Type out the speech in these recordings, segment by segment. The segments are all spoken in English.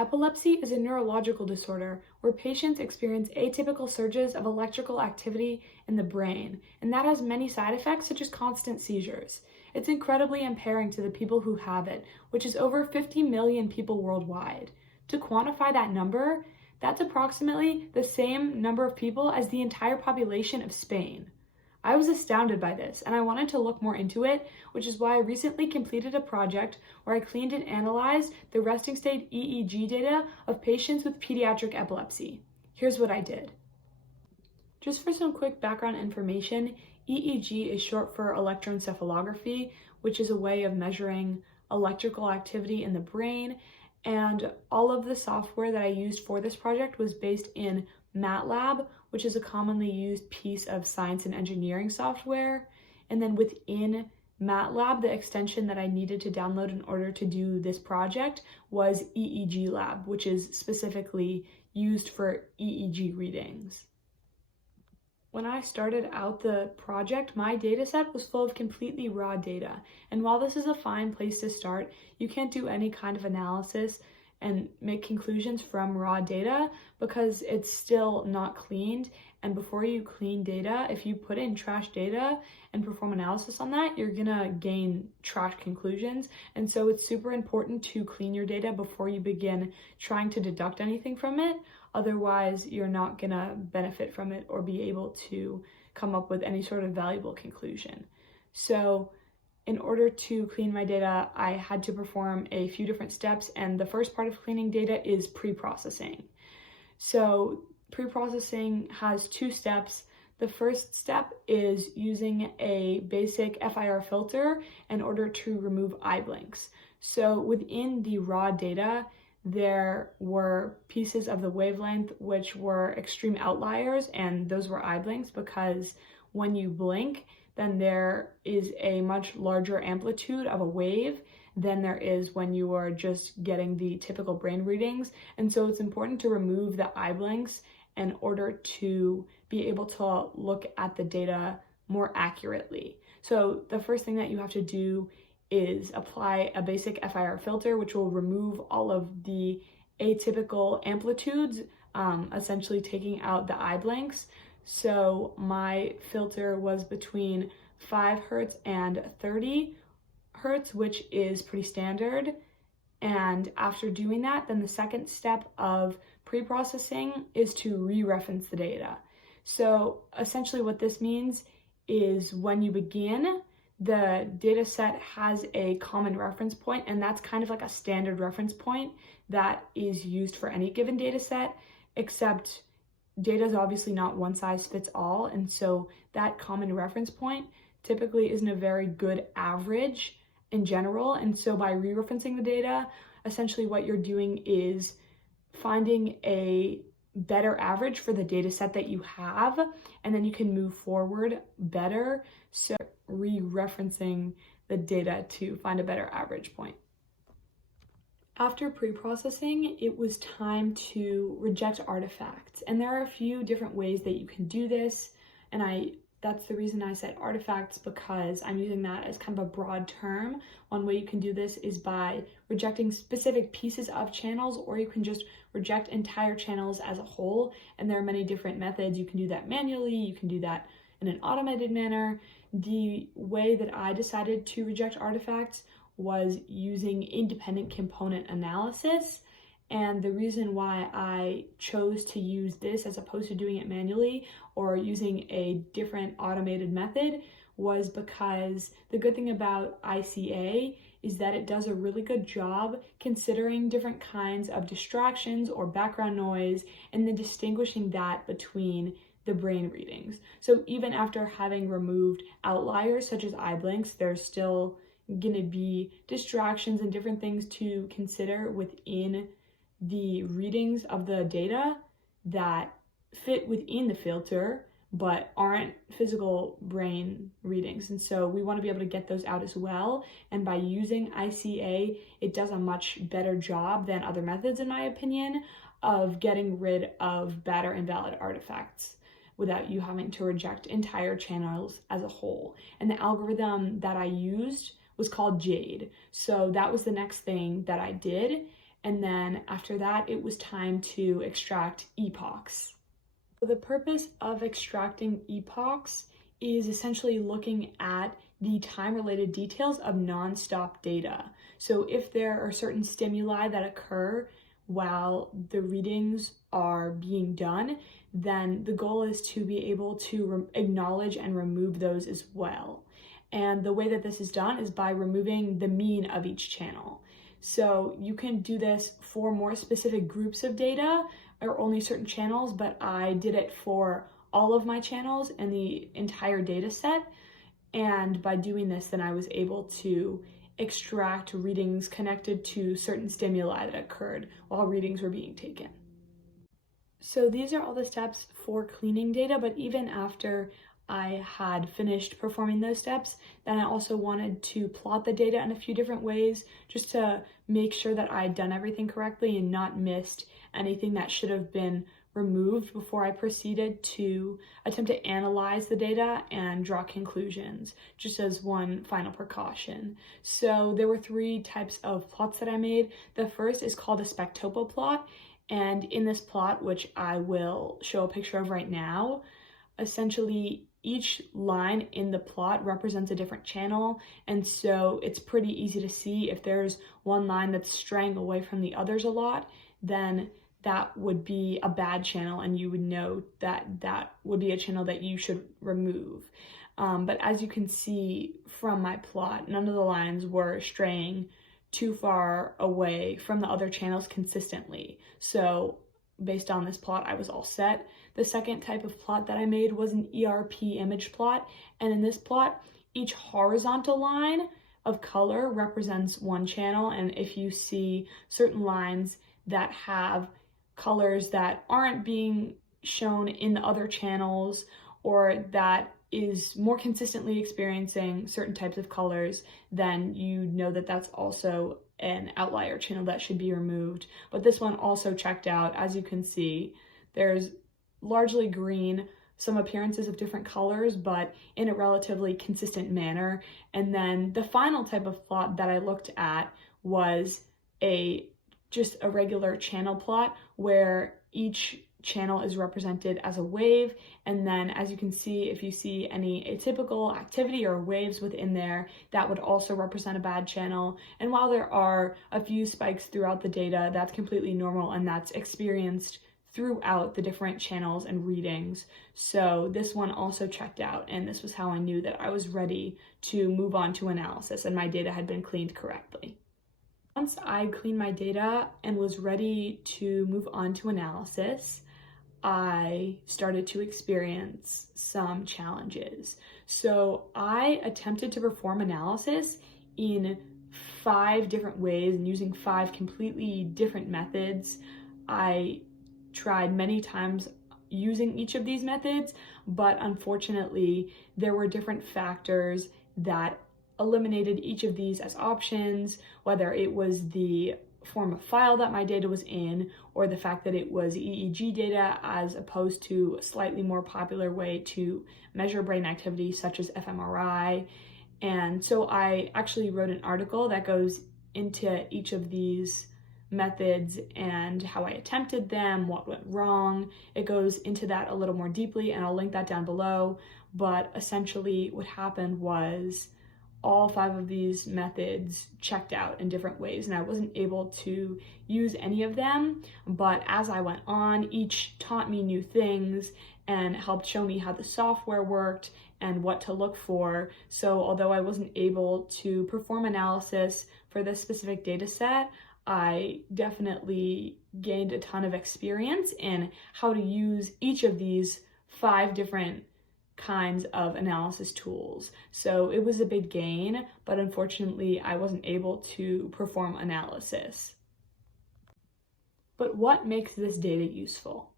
Epilepsy is a neurological disorder where patients experience atypical surges of electrical activity in the brain, and that has many side effects such as constant seizures. It's incredibly impairing to the people who have it, which is over 50 million people worldwide. To quantify that number, that's approximately the same number of people as the entire population of Spain. I was astounded by this, and I wanted to look more into it, which is why I recently completed a project where I cleaned and analyzed the resting state EEG data of patients with pediatric epilepsy. Here's what I did. Just for some quick background information, EEG is short for electroencephalography, which is a way of measuring electrical activity in the brain, and all of the software that I used for this project was based in MATLAB, which is a commonly used piece of science and engineering software. And then within MATLAB, the extension that I needed to download in order to do this project was EEG Lab, which is specifically used for EEG readings. When I started out the project, my data set was full of completely raw data. And while this is a fine place to start, you can't do any kind of analysis and make conclusions from raw data because it's still not cleaned. And before you clean data, if you put in trash data and perform analysis on that, you're gonna gain trash conclusions. And so it's super important to clean your data before you begin trying to deduct anything from it. Otherwise, you're not gonna benefit from it or be able to come up with any sort of valuable conclusion. So in order to clean my data, I had to perform a few different steps, and the first part of cleaning data is pre-processing. So pre-processing has two steps. The first step is using a basic FIR filter in order to remove eye blinks. So within the raw data, there were pieces of the wavelength which were extreme outliers, and those were eye blinks because when you blink, then there is a much larger amplitude of a wave than there is when you are just getting the typical brain readings. And so it's important to remove the eye blinks in order to be able to look at the data more accurately. So the first thing that you have to do is apply a basic FIR filter, which will remove all of the atypical amplitudes, essentially taking out the eye blinks. So my filter was between 5 Hertz and 30 Hertz, which is pretty standard. And after doing that, then the second step of pre-processing is to re-reference the data. So essentially what this means is when you begin, the data set has a common reference point, and that's kind of like a standard reference point that is used for any given data set, except data is obviously not one size fits all, and so that common reference point typically isn't a very good average in general. And so by re-referencing the data, essentially what you're doing is finding a better average for the data set that you have, and then you can move forward better. So re-referencing the data to find a better average point. After pre-processing, it was time to reject artifacts. And there are a few different ways that you can do this. And that's the reason I said artifacts, because I'm using that as kind of a broad term. One way you can do this is by rejecting specific pieces of channels, or you can just reject entire channels as a whole. And there are many different methods. You can do that manually, you can do that in an automated manner. The way that I decided to reject artifacts was using independent component analysis. And the reason why I chose to use this as opposed to doing it manually or using a different automated method was because the good thing about ICA is that it does a really good job considering different kinds of distractions or background noise and then distinguishing that between the brain readings. So even after having removed outliers such as eye blinks, there's still going to be distractions and different things to consider within the readings of the data that fit within the filter but aren't physical brain readings. And so we want to be able to get those out as well. And by using ICA, it does a much better job than other methods, in my opinion, of getting rid of bad or invalid artifacts without you having to reject entire channels as a whole. And the algorithm that I used was called JADE. So that was the next thing that I did. And then after that, it was time to extract epochs. The purpose of extracting epochs is essentially looking at the time-related details of nonstop data. So if there are certain stimuli that occur while the readings are being done, then the goal is to be able to acknowledge and remove those as well. And the way that this is done is by removing the mean of each channel. So you can do this for more specific groups of data or only certain channels, but I did it for all of my channels and the entire data set. And by doing this, then I was able to extract readings connected to certain stimuli that occurred while readings were being taken. So these are all the steps for cleaning data, but even after I had finished performing those steps, then I also wanted to plot the data in a few different ways just to make sure that I had done everything correctly and not missed anything that should have been removed before I proceeded to attempt to analyze the data and draw conclusions, just as one final precaution. So there were 3 types of plots that I made. The first is called a spectopo plot, and in this plot, which I will show a picture of right now, essentially each line in the plot represents a different channel, and so it's pretty easy to see if there's one line that's straying away from the others a lot, then that would be a bad channel and you would know that that would be a channel that you should remove. But as you can see from my plot, none of the lines were straying too far away from the other channels consistently. So based on this plot, I was all set. The second type of plot that I made was an ERP image plot. And in this plot, each horizontal line of color represents one channel. And if you see certain lines that have colors that aren't being shown in the other channels, or that is more consistently experiencing certain types of colors, then you know that that's also an outlier channel that should be removed. But this one also checked out. As you can see, there's largely green, some appearances of different colors, but in a relatively consistent manner. And then the final type of plot that I looked at was just a regular channel plot where each channel is represented as a wave, and then as you can see, if you see any atypical activity or waves within there, that would also represent a bad channel. And while there are a few spikes throughout the data, that's completely normal and that's experienced throughout the different channels and readings. So this one also checked out, and this was how I knew that I was ready to move on to analysis and my data had been cleaned correctly. Once I cleaned my data and was ready to move on to analysis, I started to experience some challenges. So I attempted to perform analysis in 5 different ways and using 5 completely different methods. I tried many times using each of these methods, but unfortunately, there were different factors that eliminated each of these as options, whether it was the form of file that my data was in, or the fact that it was EEG data as opposed to a slightly more popular way to measure brain activity such as fMRI. And so I actually wrote an article that goes into each of these methods and how I attempted them, what went wrong. It goes into that a little more deeply, and I'll link that down below. But essentially what happened was all 5 of these methods checked out in different ways, and I wasn't able to use any of them. But as I went on, each taught me new things and helped show me how the software worked and what to look for. So although I wasn't able to perform analysis for this specific data set, I definitely gained a ton of experience in how to use each of these 5 different kinds of analysis tools. So it was a big gain, but unfortunately I wasn't able to perform analysis. But what makes this data useful?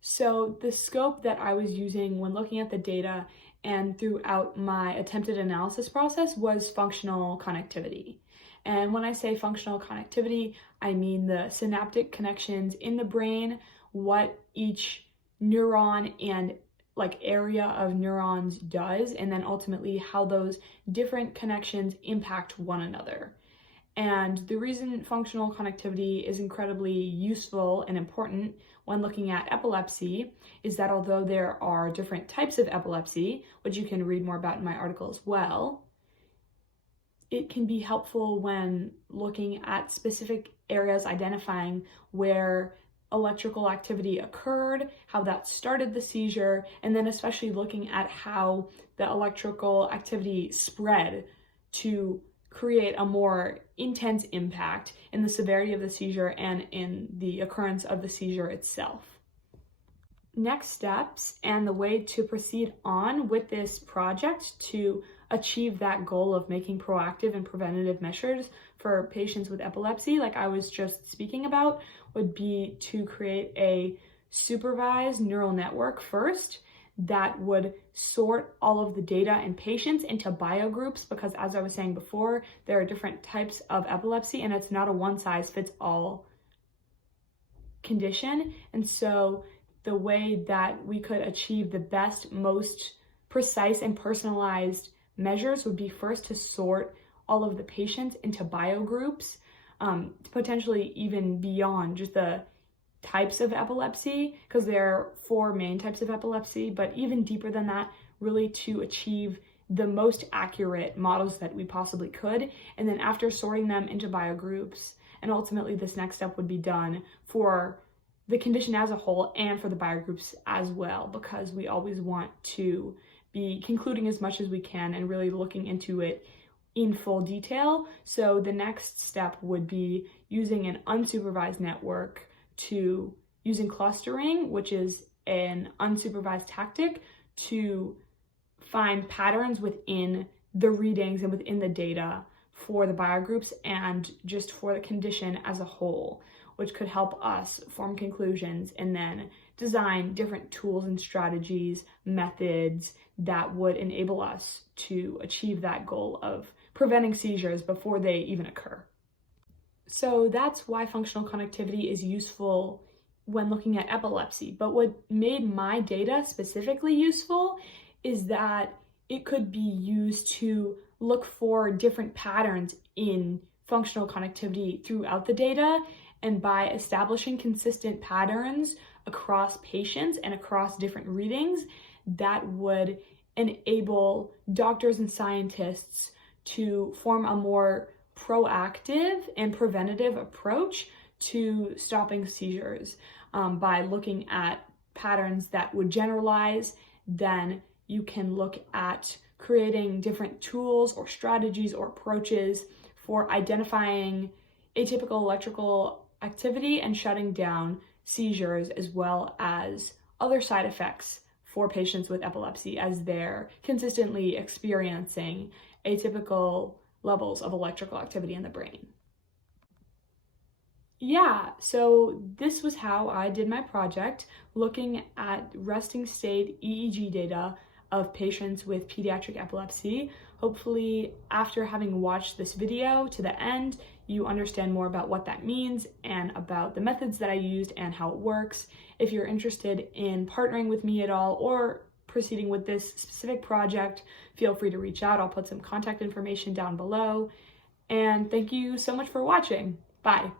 So the scope that I was using when looking at the data and throughout my attempted analysis process was functional connectivity. And when I say functional connectivity, I mean the synaptic connections in the brain, what each neuron and area of neurons does, and then ultimately how those different connections impact one another. And the reason functional connectivity is incredibly useful and important when looking at epilepsy is that although there are different types of epilepsy, which you can read more about in my article as well, it can be helpful when looking at specific areas, identifying where electrical activity occurred, how that started the seizure, and then especially looking at how the electrical activity spread to create a more intense impact in the severity of the seizure and in the occurrence of the seizure itself. Next steps and the way to proceed on with this project to achieve that goal of making proactive and preventative measures for patients with epilepsy, like I was just speaking about, would be to create a supervised neural network first that would sort all of the data in patients into biogroups, because as I was saying before, there are different types of epilepsy and it's not a one-size-fits-all condition. And so the way that we could achieve the best, most precise and personalized measures would be first to sort all of the patients into biogroups, potentially even beyond just the types of epilepsy, because there are 4 main types of epilepsy, but even deeper than that, really to achieve the most accurate models that we possibly could. And then after sorting them into biogroups, and ultimately this next step would be done for the condition as a whole and for the biogroups as well, because we always want to be concluding as much as we can and really looking into it in full detail. So the next step would be using an unsupervised network to using clustering, which is an unsupervised tactic to find patterns within the readings and within the data for the biogroups and just for the condition as a whole, which could help us form conclusions and then design different tools and strategies, methods that would enable us to achieve that goal of preventing seizures before they even occur. So that's why functional connectivity is useful when looking at epilepsy. But what made my data specifically useful is that it could be used to look for different patterns in functional connectivity throughout the data. And by establishing consistent patterns across patients and across different readings, that would enable doctors and scientists to form a more proactive and preventative approach to stopping seizures by looking at patterns that would generalize. Then you can look at creating different tools or strategies or approaches for identifying atypical electrical activity and shutting down seizures, as well as other side effects for patients with epilepsy as they're consistently experiencing atypical levels of electrical activity in the brain. Yeah, so this was how I did my project, looking at resting state EEG data of patients with pediatric epilepsy. Hopefully, after having watched this video to the end, you understand more about what that means and about the methods that I used and how it works. If you're interested in partnering with me at all or proceeding with this specific project, feel free to reach out. I'll put some contact information down below. And thank you so much for watching. Bye.